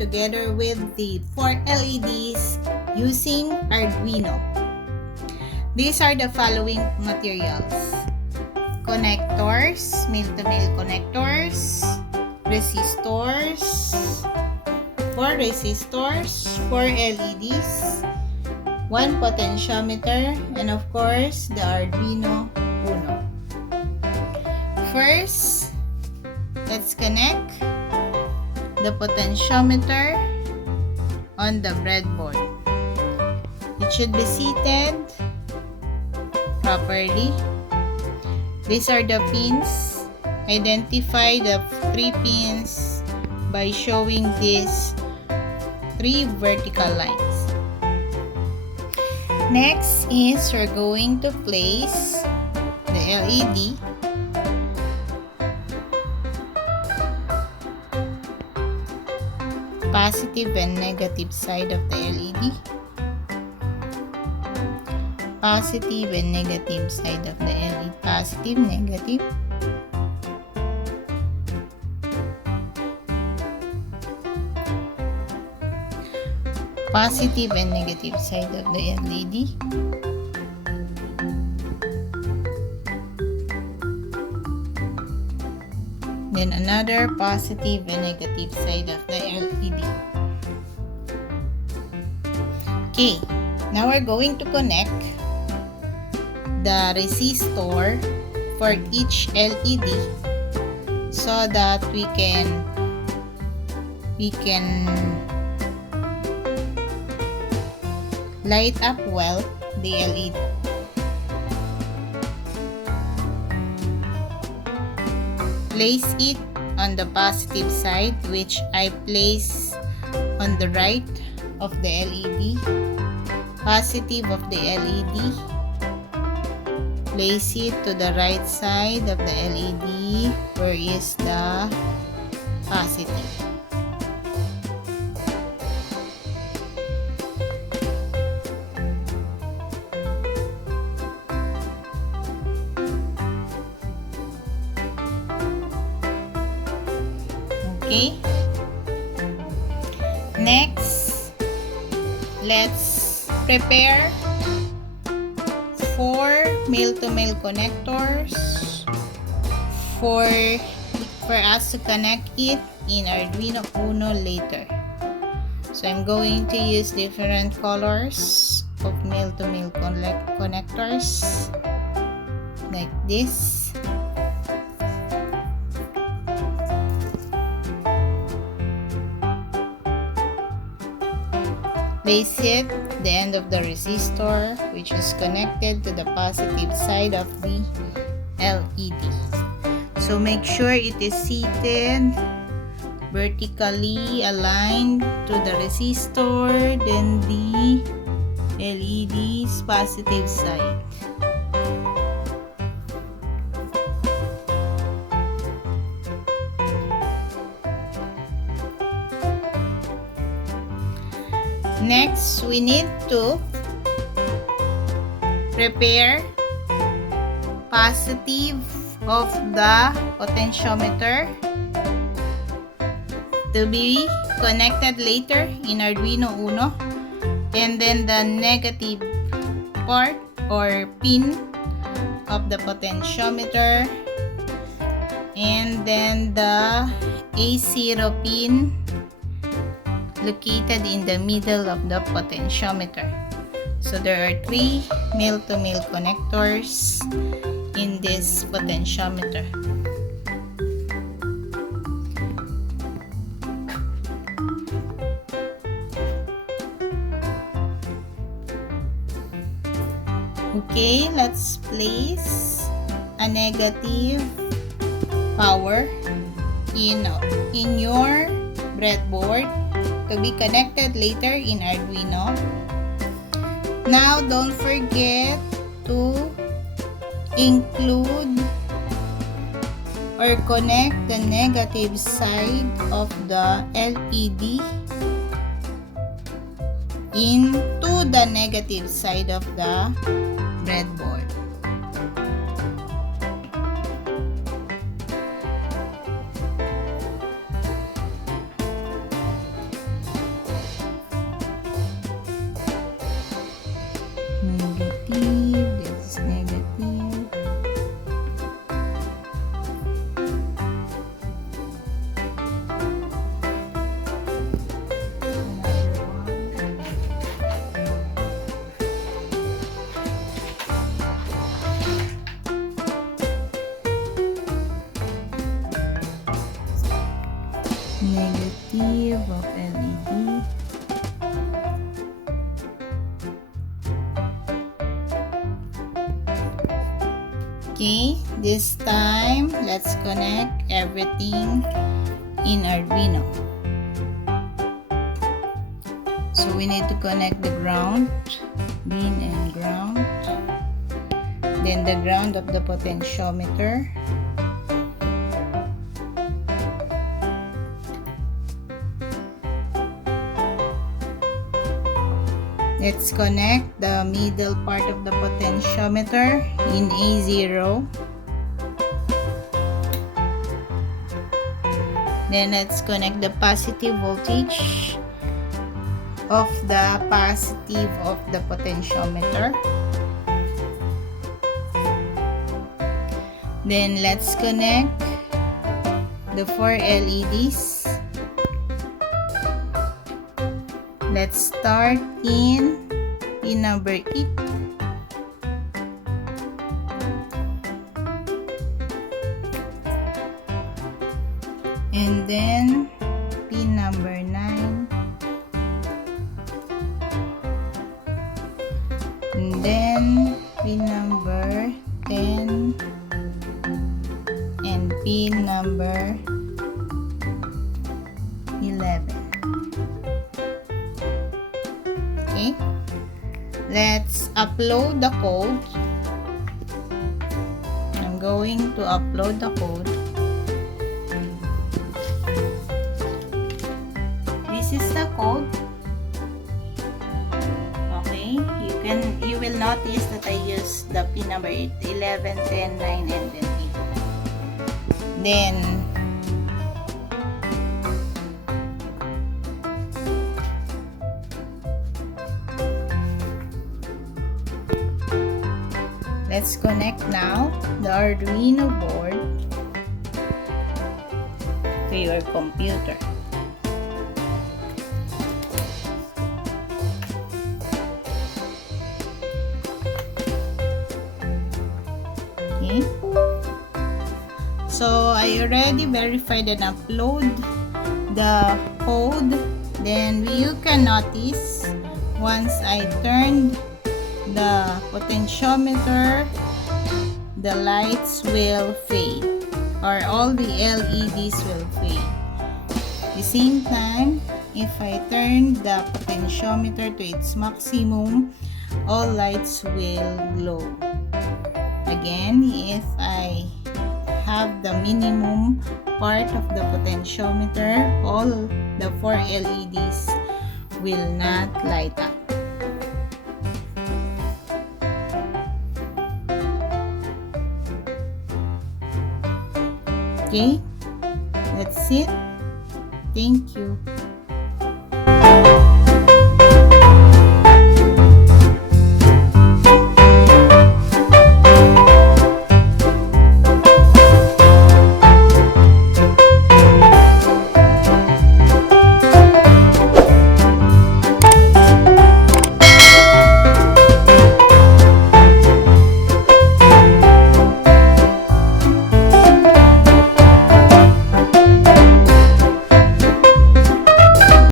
together with the 4 LEDs using Arduino. These are the following materials: connectors, male-to-male connectors, resistors, 4 resistors, 4 LEDs, 1 potentiometer, and of course, the Arduino Uno. First, let's connect the potentiometer on the breadboard. It should be seated properly. These are the pins. Identify the 3 pins by showing these 3 vertical lines. Next is we're going to place the LED positive and negative side of the LED. Positive and negative side of the LED. Positive, negative. Positive and negative side of the LED. Then another positive and negative side of the LED. Okay, now we're going to connect the resistor for each LED so that we can light up well the LED. Place it on the positive side, which I place on the right of the LED. Positive of the LED. Place it to the right side of the LED, where is the positive. Okay. Next, let's prepare 4 male-to-male connectors for us to connect it in Arduino Uno later. So I'm going to use different colors of male-to-male connectors like this. Place it at the end of the resistor, which is connected to the positive side of the LED. So make sure it is seated vertically aligned to the resistor, then the LED's positive side. Next, we need to prepare positive of the potentiometer to be connected later in Arduino Uno, and then the negative part or pin of the potentiometer, and then the A0 pin located in the middle of the potentiometer. So there are 3 male-to-male connectors in this potentiometer. Okay, let's place a negative power in your breadboard to be connected later in Arduino. Now, don't forget to include or connect the negative side of the LED into the negative side of the breadboard. Okay, this time let's connect everything in Arduino. So we need to connect the ground, bin and ground, then the ground of the potentiometer, let's connect the middle part of the potentiometer in A0. Then let's connect the positive voltage of the positive of the potentiometer. Then let's connect the 4 LEDs. Let's start in pin number 8. And then pin number 9. And then pin number 10. And pin number 11. Okay, let's upload the code. I'm going to upload the code. This is the code. Okay, you will notice that I use the pin number 8, 11, 10, 9, and then 8. Then let's connect now the Arduino board to your computer. Okay. So I already verified and upload the code. Then you can notice once I turned the potentiometer, the lights will fade, or all the LEDs will fade. At the same time, if I turn the potentiometer to its maximum, all lights will glow. Again, if I have the minimum part of the potentiometer, all the 4 LEDs will not light up. Okay, that's it. Thank you.